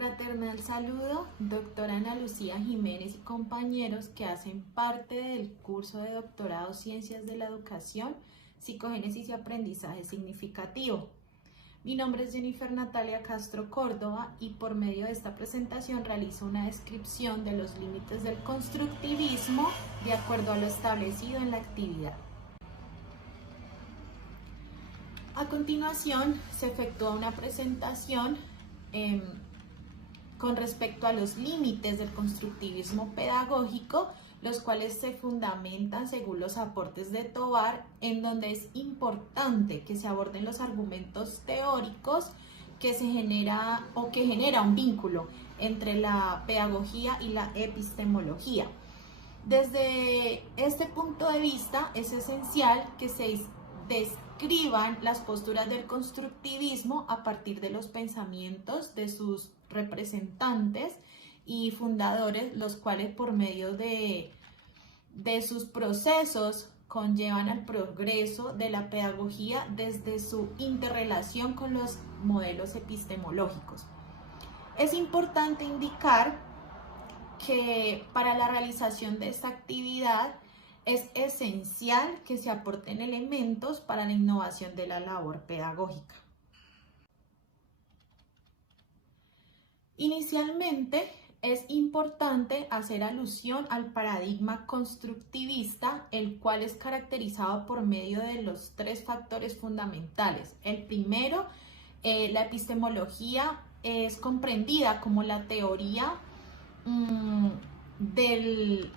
Fraternal saludo, doctora Ana Lucía Jiménez y compañeros que hacen parte del curso de doctorado Ciencias de la Educación, Psicogénesis y Aprendizaje Significativo. Mi nombre es Jennifer Natalia Castro Córdoba y por medio de esta presentación realizo una descripción de los límites del constructivismo de acuerdo a lo establecido en la actividad. A continuación se efectúa una presentación con respecto a los límites del constructivismo pedagógico, los cuales se fundamentan según los aportes de Tovar, en donde es importante que se aborden los argumentos teóricos que genera un vínculo entre la pedagogía y la epistemología. Desde este punto de vista es esencial que se describan las posturas del constructivismo a partir de los pensamientos de sus representantes y fundadores, los cuales por medio de sus procesos conllevan al progreso de la pedagogía desde su interrelación con los modelos epistemológicos. Es importante indicar que para la realización de esta actividad es esencial que se aporten elementos para la innovación de la labor pedagógica. Inicialmente, es importante hacer alusión al paradigma constructivista, el cual es caracterizado por medio de los tres factores fundamentales. El primero, la epistemología es comprendida como la teoría del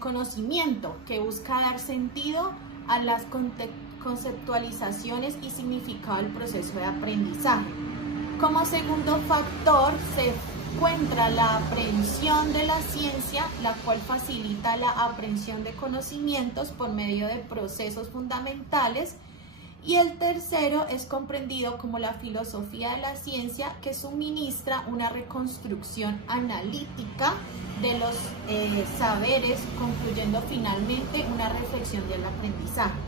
conocimiento que busca dar sentido a las conceptualizaciones y significado del proceso de aprendizaje. Como segundo factor se encuentra la aprehensión de la ciencia, la cual facilita la aprehensión de conocimientos por medio de procesos fundamentales. Y el tercero es comprendido como la filosofía de la ciencia, que suministra una reconstrucción analítica de los saberes, concluyendo finalmente una reflexión del aprendizaje.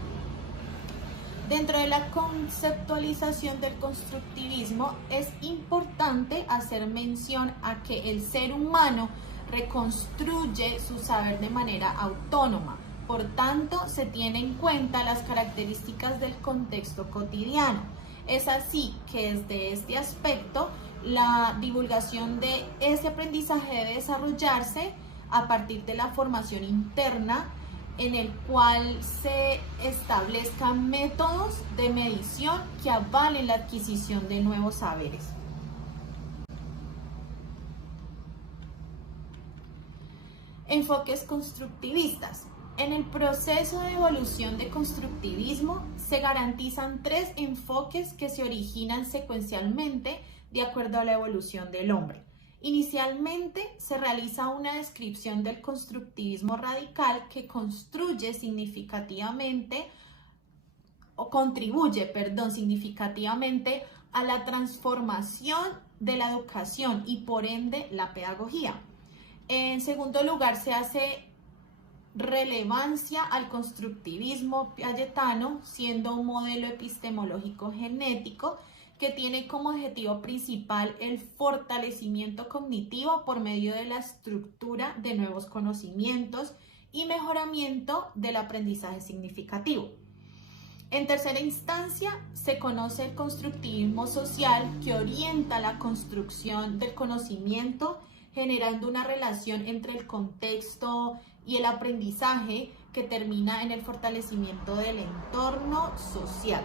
Dentro de la conceptualización del constructivismo es importante hacer mención a que el ser humano reconstruye su saber de manera autónoma. Por tanto, se tiene en cuenta las características del contexto cotidiano. Es así que desde este aspecto, la divulgación de ese aprendizaje debe desarrollarse a partir de la formación interna, en el cual se establezcan métodos de medición que avalen la adquisición de nuevos saberes. Enfoques constructivistas. En el proceso de evolución de constructivismo se garantizan tres enfoques que se originan secuencialmente de acuerdo a la evolución del hombre. Inicialmente se realiza una descripción del constructivismo radical que contribuye significativamente a la transformación de la educación y por ende la pedagogía. En segundo lugar, se hace relevancia al constructivismo piagetano, siendo un modelo epistemológico genético que tiene como objetivo principal el fortalecimiento cognitivo por medio de la estructura de nuevos conocimientos y mejoramiento del aprendizaje significativo. En tercera instancia, se conoce el constructivismo social, que orienta la construcción del conocimiento, generando una relación entre el contexto y el aprendizaje que termina en el fortalecimiento del entorno social.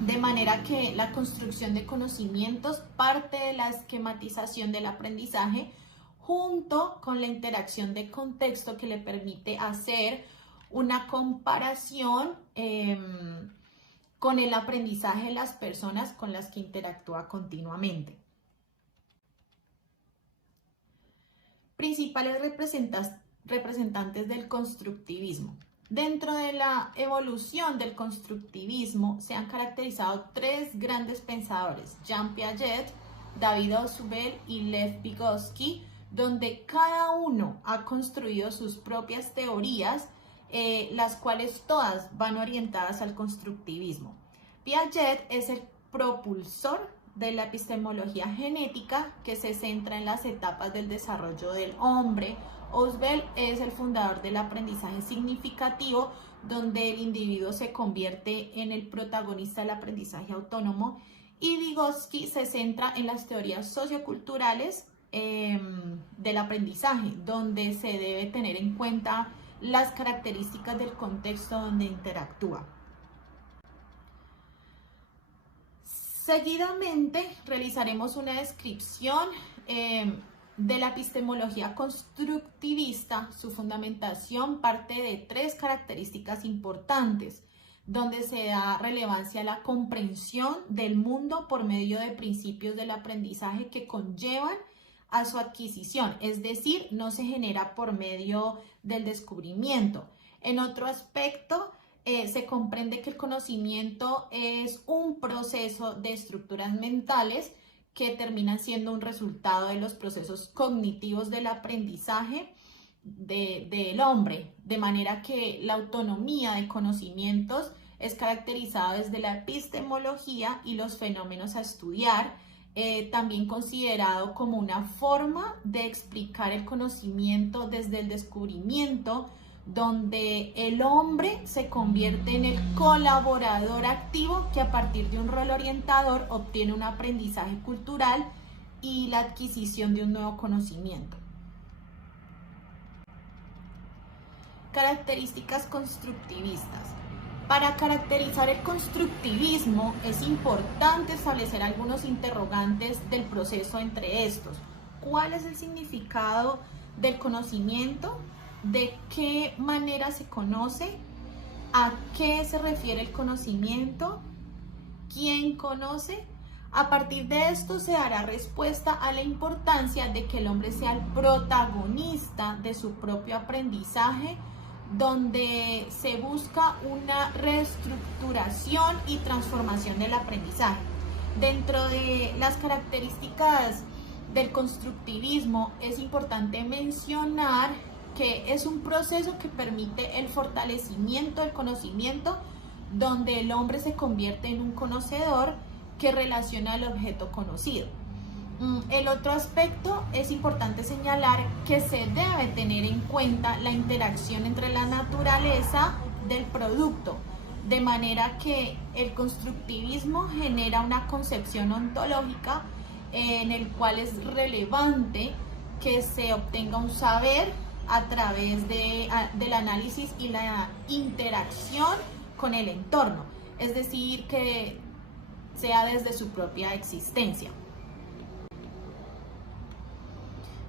De manera que la construcción de conocimientos parte de la esquematización del aprendizaje junto con la interacción de contexto que le permite hacer una comparación con el aprendizaje de las personas con las que interactúa continuamente. Principales representantes del constructivismo. Dentro de la evolución del constructivismo se han caracterizado tres grandes pensadores: Jean Piaget, David Ausubel y Lev Vygotsky, donde cada uno ha construido sus propias teorías, las cuales todas van orientadas al constructivismo. Piaget es el propulsor de la epistemología genética, que se centra en las etapas del desarrollo del hombre. Ausubel es el fundador del aprendizaje significativo, donde el individuo se convierte en el protagonista del aprendizaje autónomo, y Vygotsky se centra en las teorías socioculturales del aprendizaje, donde se debe tener en cuenta las características del contexto donde interactúa. Seguidamente realizaremos una descripción de la epistemología constructivista. Su fundamentación parte de 3 características importantes, donde se da relevancia a la comprensión del mundo por medio de principios del aprendizaje que conllevan a su adquisición, es decir, no se genera por medio del descubrimiento. En otro aspecto, se comprende que el conocimiento es un proceso de estructuras mentales que terminan siendo un resultado de los procesos cognitivos del aprendizaje del hombre, de manera que la autonomía de conocimientos es caracterizada desde la epistemología y los fenómenos a estudiar, también considerado como una forma de explicar el conocimiento desde el descubrimiento, donde el hombre se convierte en el colaborador activo que a partir de un rol orientador obtiene un aprendizaje cultural y la adquisición de un nuevo conocimiento. Características constructivistas. Para caracterizar el constructivismo es importante establecer algunos interrogantes del proceso entre estos. ¿Cuál es el significado del conocimiento? ¿De qué manera se conoce? ¿A qué se refiere el conocimiento? ¿Quién conoce? A partir de esto se dará respuesta a la importancia de que el hombre sea el protagonista de su propio aprendizaje, donde se busca una reestructuración y transformación del aprendizaje. Dentro de las características del constructivismo es importante mencionar que es un proceso que permite el fortalecimiento del conocimiento, donde el hombre se convierte en un conocedor que relaciona el objeto conocido. El otro aspecto es importante señalar que se debe tener en cuenta la interacción entre la naturaleza del producto, de manera que el constructivismo genera una concepción ontológica en el cual es relevante que se obtenga un saber a través del análisis y la interacción con el entorno, es decir, que sea desde su propia existencia.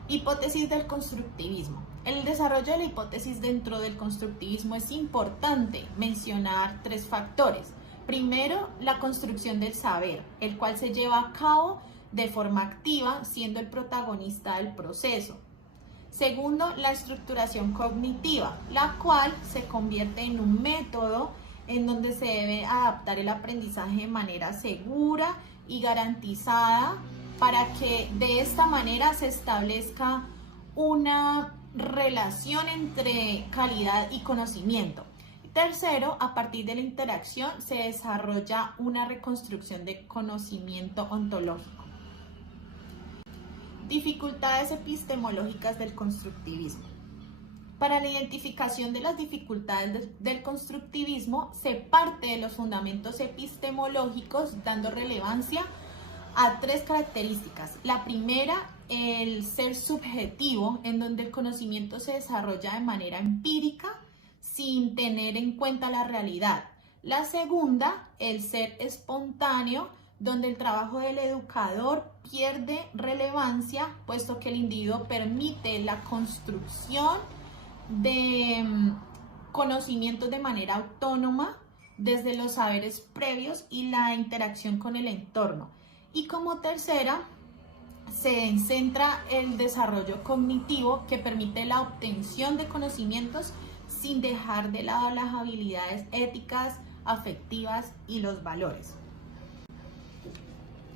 Hipótesis del constructivismo. En el desarrollo de la hipótesis dentro del constructivismo es importante mencionar 3 factores. Primero, la construcción del saber, el cual se lleva a cabo de forma activa, siendo el protagonista del proceso. Segundo, la estructuración cognitiva, la cual se convierte en un método en donde se debe adaptar el aprendizaje de manera segura y garantizada para que de esta manera se establezca una relación entre calidad y conocimiento. Tercero, a partir de la interacción se desarrolla una reconstrucción de conocimiento ontológico. Dificultades epistemológicas del constructivismo. Para la identificación de las dificultades del constructivismo se parte de los fundamentos epistemológicos, dando relevancia a 3 características. La primera, el ser subjetivo, en donde el conocimiento se desarrolla de manera empírica sin tener en cuenta la realidad. La segunda, el ser espontáneo, donde el trabajo del educador pierde relevancia, puesto que el individuo permite la construcción de conocimientos de manera autónoma desde los saberes previos y la interacción con el entorno. Y como tercera, se centra el desarrollo cognitivo, que permite la obtención de conocimientos sin dejar de lado las habilidades éticas, afectivas y los valores.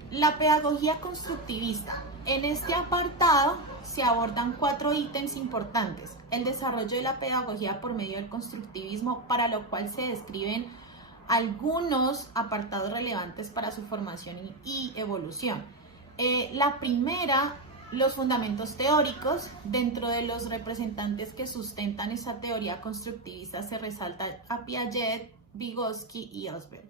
La pedagogía constructivista. En este apartado se abordan 4 ítems importantes. El desarrollo de la pedagogía por medio del constructivismo, para lo cual se describen algunos apartados relevantes para su formación y evolución. La primera, los fundamentos teóricos. Dentro de los representantes que sustentan esa teoría constructivista se resalta a Piaget, Vygotsky y Osberg.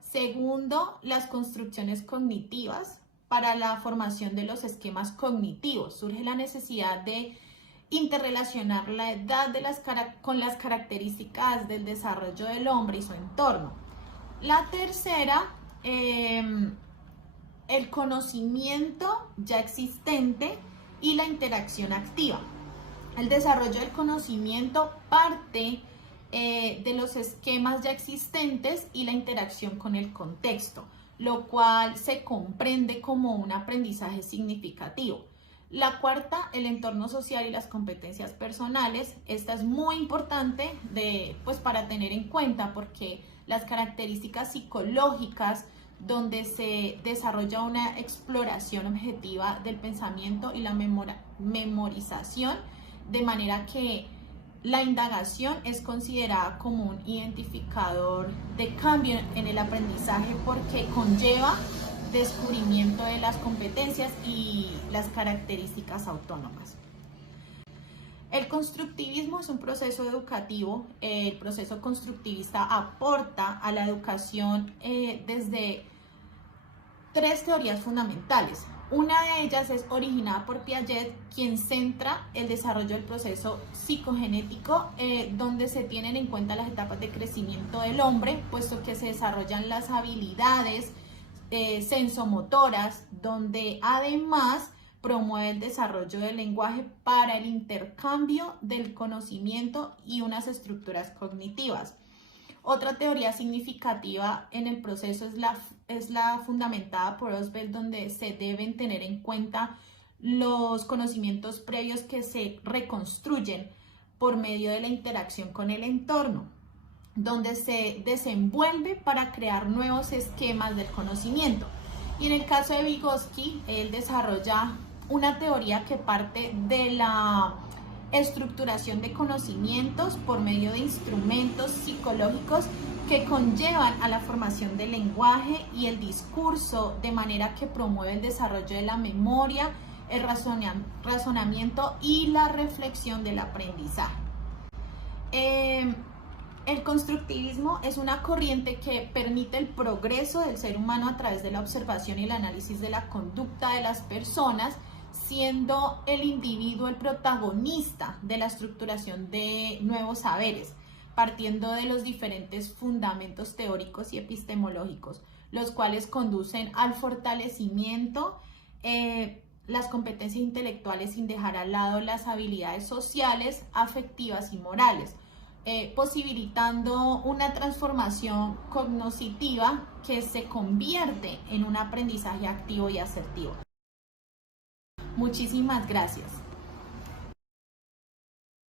Segundo, las construcciones cognitivas. Para la formación de los esquemas cognitivos surge la necesidad de interrelacionar la edad con las características del desarrollo del hombre y su entorno. La tercera, el conocimiento ya existente y la interacción activa. El desarrollo del conocimiento parte de los esquemas ya existentes y la interacción con el contexto, lo cual se comprende como un aprendizaje significativo. La cuarta, el entorno social y las competencias personales. Esta es muy importante para tener en cuenta, porque las características psicológicas donde se desarrolla una exploración objetiva del pensamiento y la memorización, de manera que la indagación es considerada como un identificador de cambio en el aprendizaje, porque conlleva descubrimiento de las competencias y las características autónomas. El constructivismo es un proceso educativo. El proceso constructivista aporta a la educación desde tres teorías fundamentales. Una de ellas es originada por Piaget, quien centra el desarrollo del proceso psicogenético, donde se tienen en cuenta las etapas de crecimiento del hombre, puesto que se desarrollan las habilidades sensomotoras, donde además promueve el desarrollo del lenguaje para el intercambio del conocimiento y unas estructuras cognitivas. Otra teoría significativa en el proceso es la fundamentada por Osberg, donde se deben tener en cuenta los conocimientos previos que se reconstruyen por medio de la interacción con el entorno, donde se desenvuelve para crear nuevos esquemas del conocimiento. Y en el caso de Vygotsky, él desarrolla una teoría que parte de la estructuración de conocimientos por medio de instrumentos psicológicos que conllevan a la formación del lenguaje y el discurso, de manera que promueve el desarrollo de la memoria, el razonamiento y la reflexión del aprendizaje. El constructivismo es una corriente que permite el progreso del ser humano a través de la observación y el análisis de la conducta de las personas, siendo el individuo el protagonista de la estructuración de nuevos saberes, partiendo de los diferentes fundamentos teóricos y epistemológicos, los cuales conducen al fortalecimiento las competencias intelectuales sin dejar al lado las habilidades sociales, afectivas y morales, posibilitando una transformación cognitiva que se convierte en un aprendizaje activo y asertivo. Muchísimas gracias.